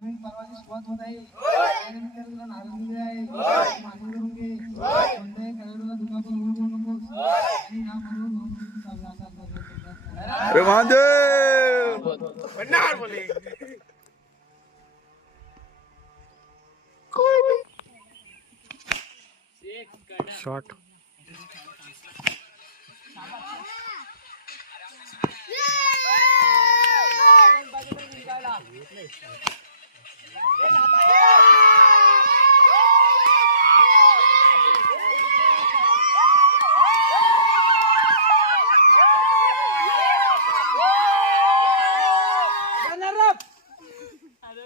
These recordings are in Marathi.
नवीन सुरुवात होत आहे त्यानंतर नारळ दिले आहे मान्य करून घे कोणत्याही खेळाडूला दुखापत होऊ देऊ नकोस आणि बरोबर चालला असा अरे महादेव! शॉट संघर्ष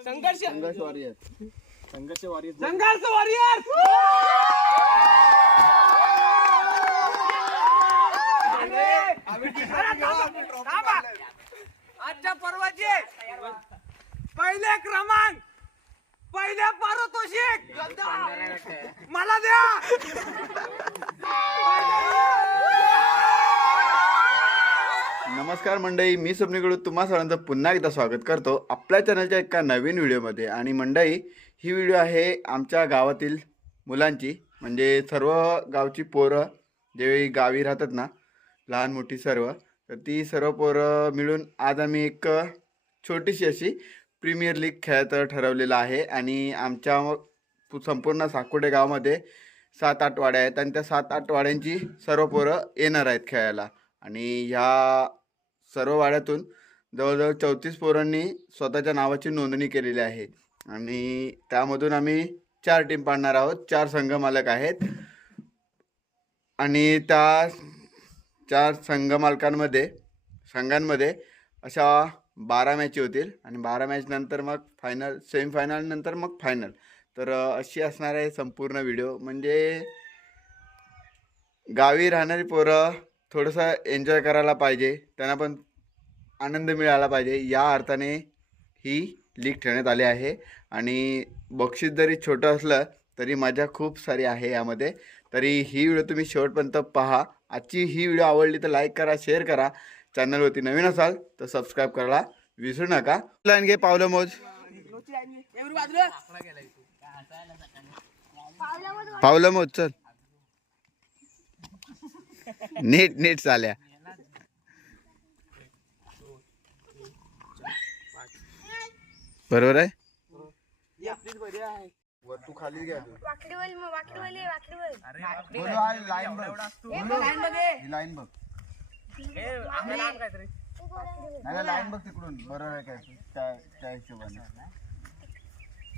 संघर्ष. वॉरियर संघर्ष वॉरियर संघर्ष वॉरियर आजच्या पर्वाचे पहिले क्रमांक. पारितोषिक मला द्या. नमस्कार मंडळी मी स्वप्नीकडून तुम्हा सर्वांचं पुन्हा एकदा स्वागत करतो आपल्या चॅनलच्या एका नवीन व्हिडिओमध्ये. आणि मंडळी ही व्हिडिओ आहे आमच्या गावातील मुलांची. म्हणजे सर्व गावची पोरं जे गावी राहतात ना लहान मोठी सर्व तर ती सर्व पोरं मिळून आज आम्ही एक छोटीशी अशी प्रीमियर लीग खेळायचं ठरवलेलं आहे. आणि आमच्या संपूर्ण साकोडे गावामध्ये सात आठ वाड्या आहेत आणि त्या सात आठ वाड्यांची सर्व पोरं येणार आहेत खेळायला. आणि ह्या सर्व वाड्यातून जवळजवळ चौतीस पोरांनी स्वतःच्या नावाची नोंदणी केलेली आहे. आणि त्यामधून आम्ही चार टीम पाडणार आहोत. चार संघ मालक आहेत. आणि त्या चार संघ मालकांमध्ये संघांमध्ये अशा बारा मॅची होतील. आणि बारा मॅच नंतर मग फायनल सेमीफायनल नंतर मग फायनल तर अशी असणार आहे संपूर्ण व्हिडिओ. म्हणजे गावी राहणारी पोरं थोडंसं एन्जॉय करायला पाहिजे. त्यांना पण आनंद मिळाला पाहिजे. या अर्थाने ही लीग ठेवण्यात आली आहे. आणि बक्षीस जरी छोटं असलं तरी मजा खूप सारी आहे यामध्ये. तरी ही व्हिडिओ तुम्ही शेवटपर्यंत पहा. आजची ही व्हिडिओ आवडली तर लाईक करा शेअर करा. चॅनलवरती नवीन असाल तर सबस्क्राईब करायला विसरू नका. लाईन घे पावलं मोज. पावलं मोज चल. नीट नीट चाल्या. बरोबर आहे? तू खाली घ्या मग लाईन बघ. ही लाईन बघ नाही लाईन बघ तिकडून. बरोबर आहे काय त्या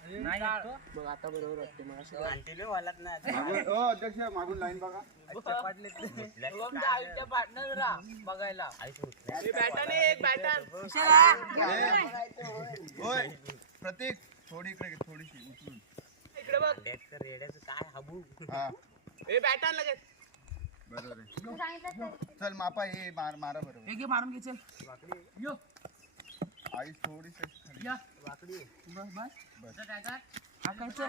आता बरोबर वाटते असं हो अध्यक्ष मागून लाईन बघा. बघायला. होय. प्रतीक थोडी इकडे घे, थोडीशी उचलून. हा. बरोबर आहे. चल मापा हे मार मारा बरोबर. मारून घे चल. यो. आई थोडीशी खाली. या. बस बस. हाकायचं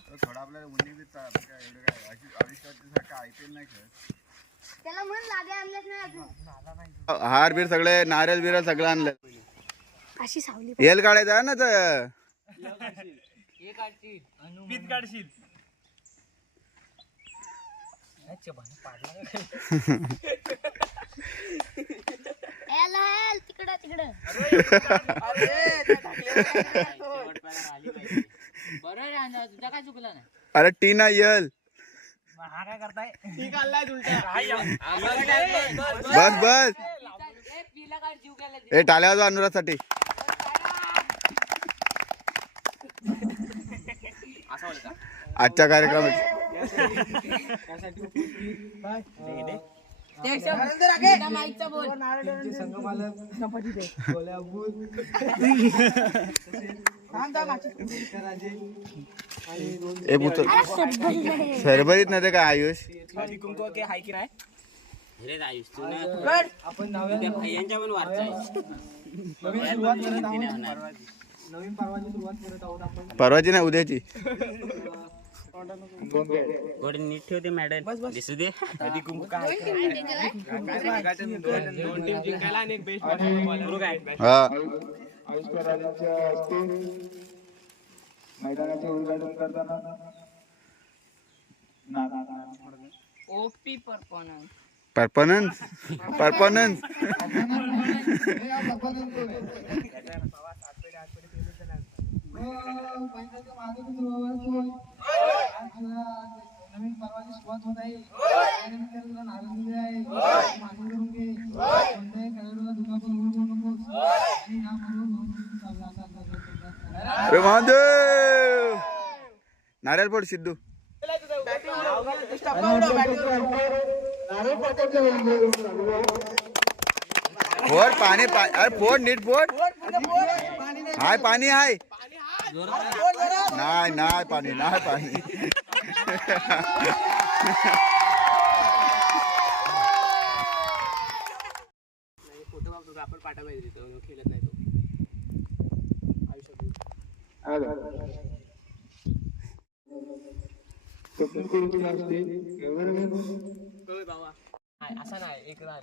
तर थोडा आपल्याला उन्ही बी चा- काय एवढं काय अशी अडीच सारखं आय पी एल नाही खेळत त्याला म्हण लागे आणलेच नाही अजून. हार बीर सगळे नारळ बिरळ सगळं आणलं अशी सावली येल काढायचं आहे ना तर. काढशील. याला हेल तिकडं तिकडं. तुझा काय चुकला नाही अरे टीना यल. हा काय बस बस. ए टाळ्या वाजवा अनुरासाठी आजच्या कार्यक्रमात ए पुत्र आयुष? कुंकू के हाय की नाही? नवीन सुरुवात करत आहोत. नवीन पर्वाची सुरुवात करत आहोत आपण. परवाची नाही उद्याची. गोड नीट ठेवते मॅडम. दिसू दे. कधी कुंकू काय दोन टीम जिंकायला आणि एक बेस्ट काय हा. हस्ते मैदानाचे उद्घाटन करताना ना- ना- ना- ओपी परफॉर्मन्स? परफॉर्मन्स. परफॉर्मन्स. नवीन परवाची सुरुवात होत आहे तुला नारळ दिले आहे मान्य करून घे कोणत्याही खेळाडूला दुखापत होऊ देऊ नकोस आणि बरोबर महादेव नारळ सिद्धू. फोड पाणी अरे फोड नीट फोड. हाय पाणी हाय. नाही नाही पाणी नाही पाणी. आपण पाठा पाहिजे तो खेळत नाही. तो असा नाही एक रान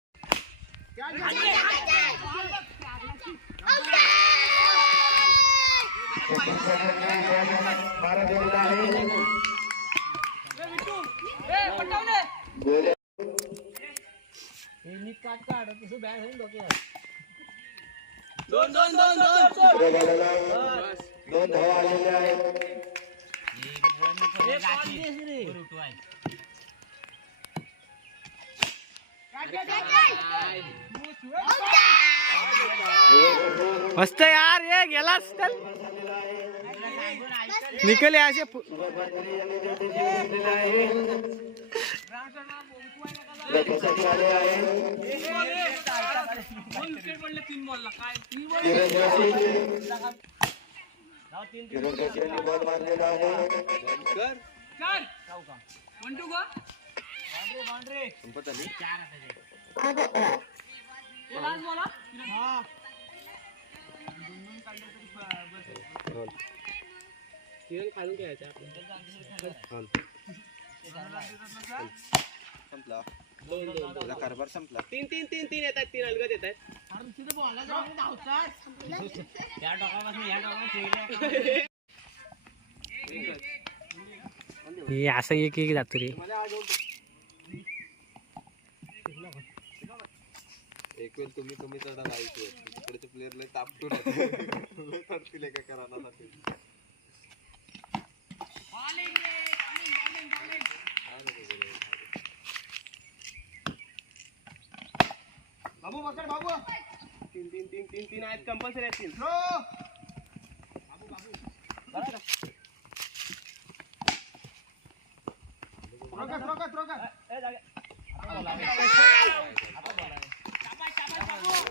करा रे तुम्ही काय सरबरी जाऊ जरा असं कंपनीचे खजिनदार हा पण हे पाहिजे त्याच्यात गुढी ब्लॉक टाकले मस्त यार ये गेलास चल निकल यहाँ किरण खालून कारभार संपला तीन तीन तीन तीन येतात तीन अलगद येत हे असं एक एक जातो रे. एक वेळ तुम्ही कमी चढा राहायचे तिकडचे प्लेअर लय तापटून लय चढतील एका करानासाठी तीन तीन तीन तीन तीन आहेत कंपल्सरी आहेत तीन. गेले रे तुमचे तुझ्या होत्या आता लास्ट तुझा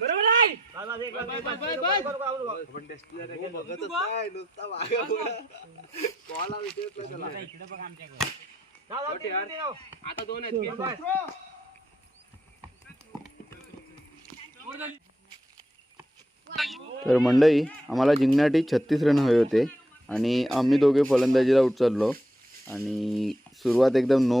बरोबर आहे आपण का बघतच नाही नुसता पुढं. हा विषयच नाही त्याला. आता दोन आहेत तर मंडई आम्हाला जिंकण्यासाठी छत्तीस रन हवे होते आणि आम्ही दोघे फलंदाजीला उचललो आणि सुरुवात एकदम नो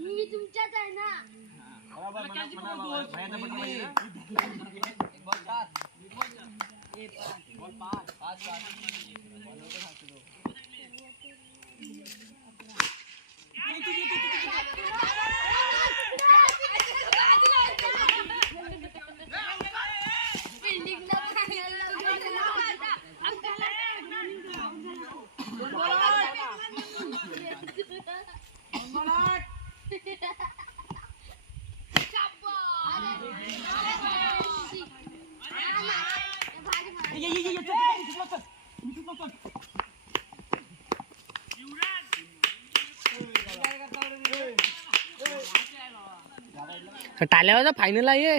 मी तुमच्याच आहे ना. बिल्डिंगला टाल्यावर फायनल आहे.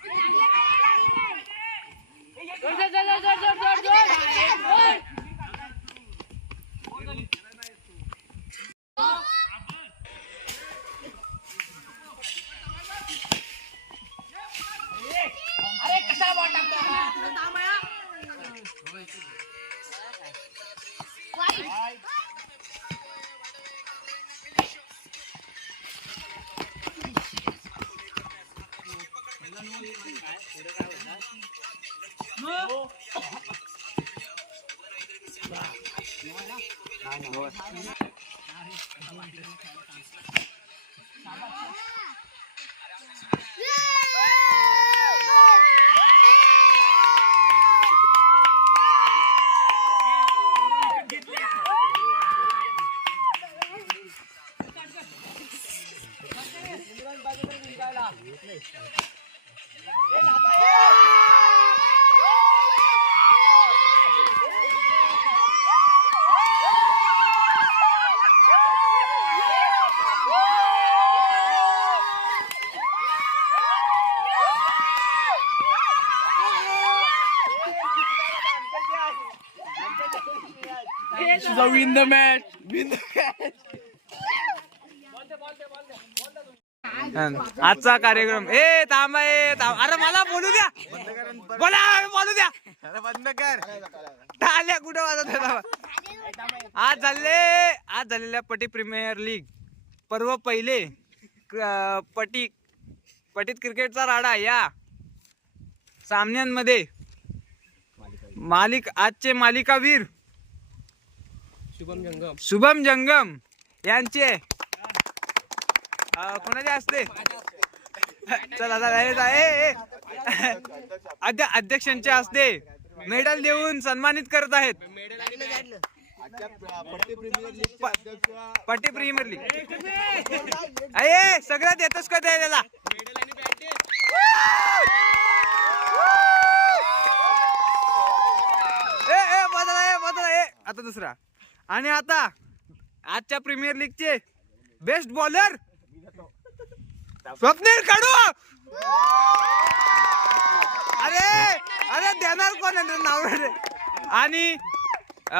शॉर्ट विन द मॅच आजचा कार्यक्रम. ए थांबा ए थांब. अरे मला बोलू द्या. बोला बोलू द्या. अरे बंद कर टाळ्या कुठं वाजत. आज झाले आज झालेल्या पटी प्रीमियर लीग. पर्व पहिले पटी पटीत क्रिकेटचा राडा या सामन्यांमध्ये. मालिक आजचे मालिकावीर शुभम जंगम. शुभम जंगम यांचे कोणाचे असते? चला चला हे अध्यक्षांचे असते. मेडल देऊन सन्मानित करत आहेत. पट्टी प्रीमियर लीग अये सगळं देतोस का द्यायला ए बदला ए बदला ए. आता दुसरा. आणि आता आजच्या प्रीमियर लीगचे बेस्ट बॉलर स्वप्नील काढू? अरे अरे देणार कोण आहे? नाव रे? आणि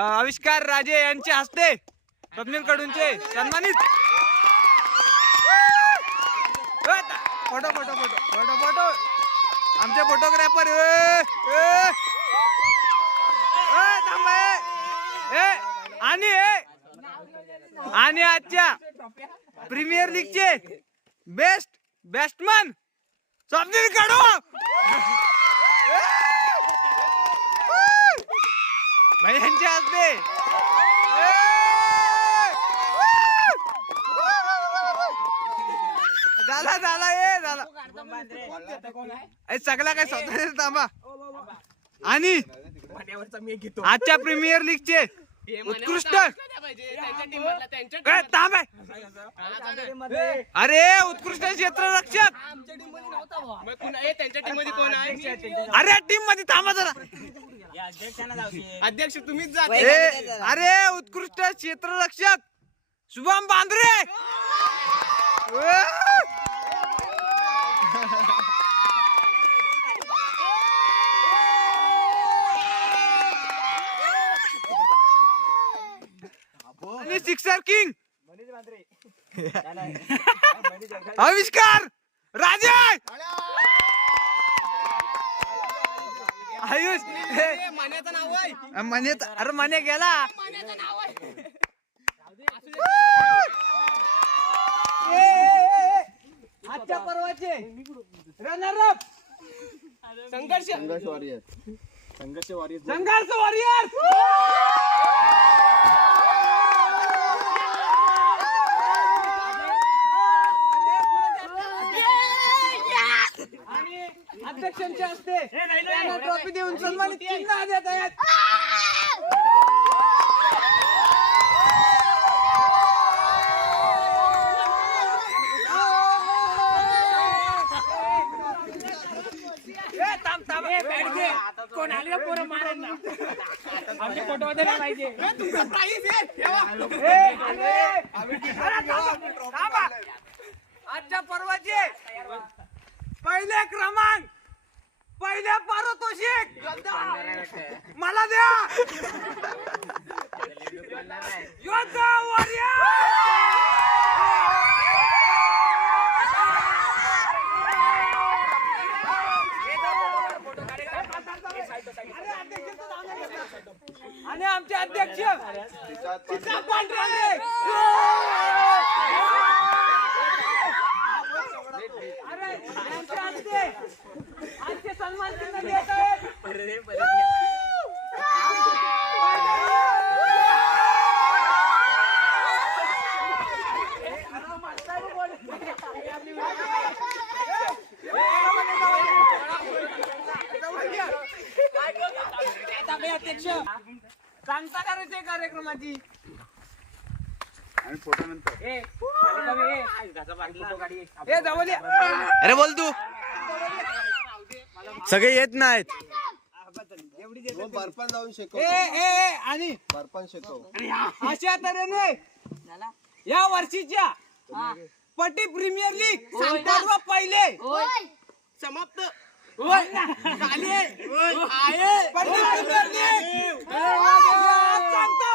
आविष्कार राजे यांचे हस्ते स्वप्नील कडूंचे सन्मानित. Photo photo photo photo photo. आमचे फोटोग्राफर आणि ए, आणि आजच्या प्रीमियर लीगचे बेस्ट बॅट्समन स्वप्नील कडू भाई हस्ते झाला झाला ए झाला सगळा काय स्वतः थांबा. आणि आजच्या प्रीमियर लीगचे उत्कृष्ट. काय आहे. हा. अरे उत्कृष्ट त्यांच्या टीममध्ये कोण आहे? अरे टीममध्ये थांबा जरा. अध्यक्ष तुम्हीच जा अरे उत्कृष्ट क्षेत्ररक्षक! शुभम बांद्रे आणि सिक्सर किंग. आविष्कार. राजे. आयुष. हे, मान्याचं नाव आहे मने अरे मने गेला. मान्याचं नाव आहे आजच्या पर्वाचे. रनर अप संघर्ष. संघर्ष वॉरियर आणि अध्यक्षांचे हस्ते त्यांना ट्रॉफी देऊन सन्मानित चिन्ह देत आहेत. कोण आले? पोरं आमच्या नाही पाहिजे. आजच्या पर्वाचे पहिले क्रमांक. पहिले पारितोषिक! मला द्या! योद्धा आणि आमचे अध्यक्ष चिताप पांढरे! अरे आमचे हस्ते आजचे सन्मान चिन्ह देत आहेत अध्यक्ष सांगता का रे ते कार्यक्रमाची. आणि फोटो नंतर ए. जवळ ये. अरे बोल तू. सगळे येत नाहीत. आणि या वर्षीच्या पटी प्रीमियर लीग सर्व पहिले. समाप्त. आहे. पटी प्रीमियर लीग. सांगता